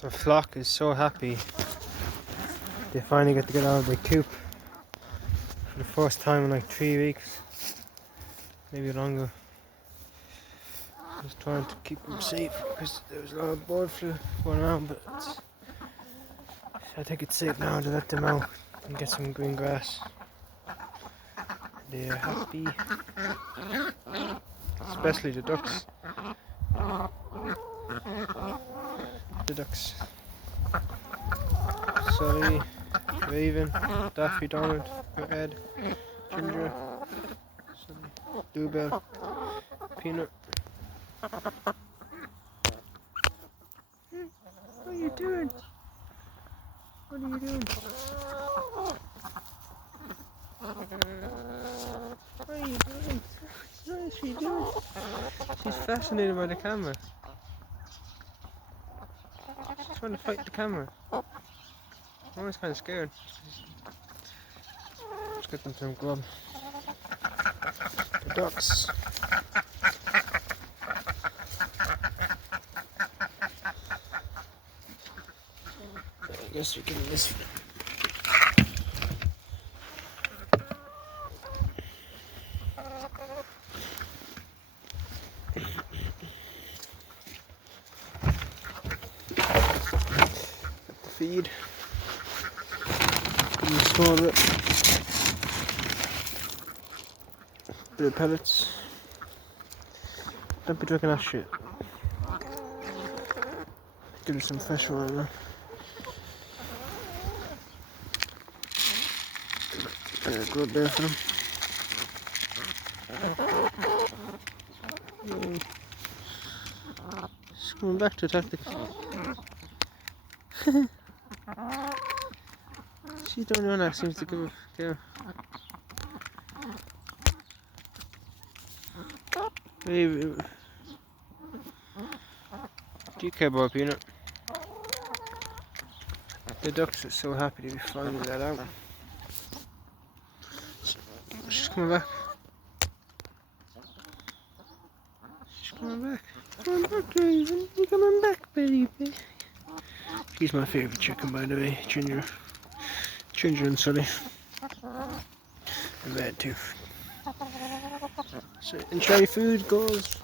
The flock is so happy they finally get to get out of the coop for the first time in like 3 weeks, maybe longer. Just trying to keep them safe because there was a lot of bird flu going around, but I think it's safe now to let them out and get some green grass. They are happy, especially the ducks. The ducks. Sully, Raven, Daffy, Donald, Red, Ginger, Sully, Bluebell, Peanut. What are you doing? What are you doing? What are you doing? What is she doing? She's fascinated by the camera. She's trying to fight the camera. I'm always kind of scared. Let's get them some grub. The ducks. I guess we can miss it. Feed. Give them a small bit of pellets. Don't be drinking that shit. Give them some fresh water. Good there for them. Just coming back to tactics. She's the only one that seems to give a care. Hey, do you care about Peanut? The ducks are so happy to be finally let out. She's coming back. She's coming back. Come back, Raven. You're coming back, baby. She's my favourite chicken, by the way. Ginger and Sully. And Red too. So enjoy your food, girls.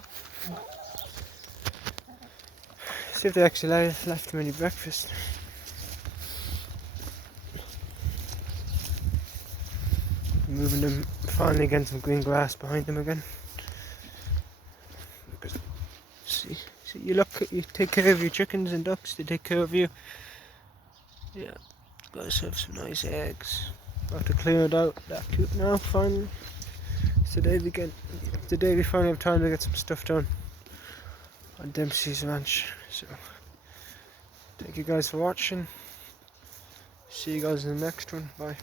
See if they actually left them any breakfast. Moving them, finally getting some green grass behind them again. Because, see, you take care of your chickens and ducks, they take care of you. Yeah, guys have some nice eggs. Got to clear it out, that coop now, finally. Today we finally have time to get some stuff done on Dempsey's ranch. So, thank you guys for watching. See you guys in the next one. Bye.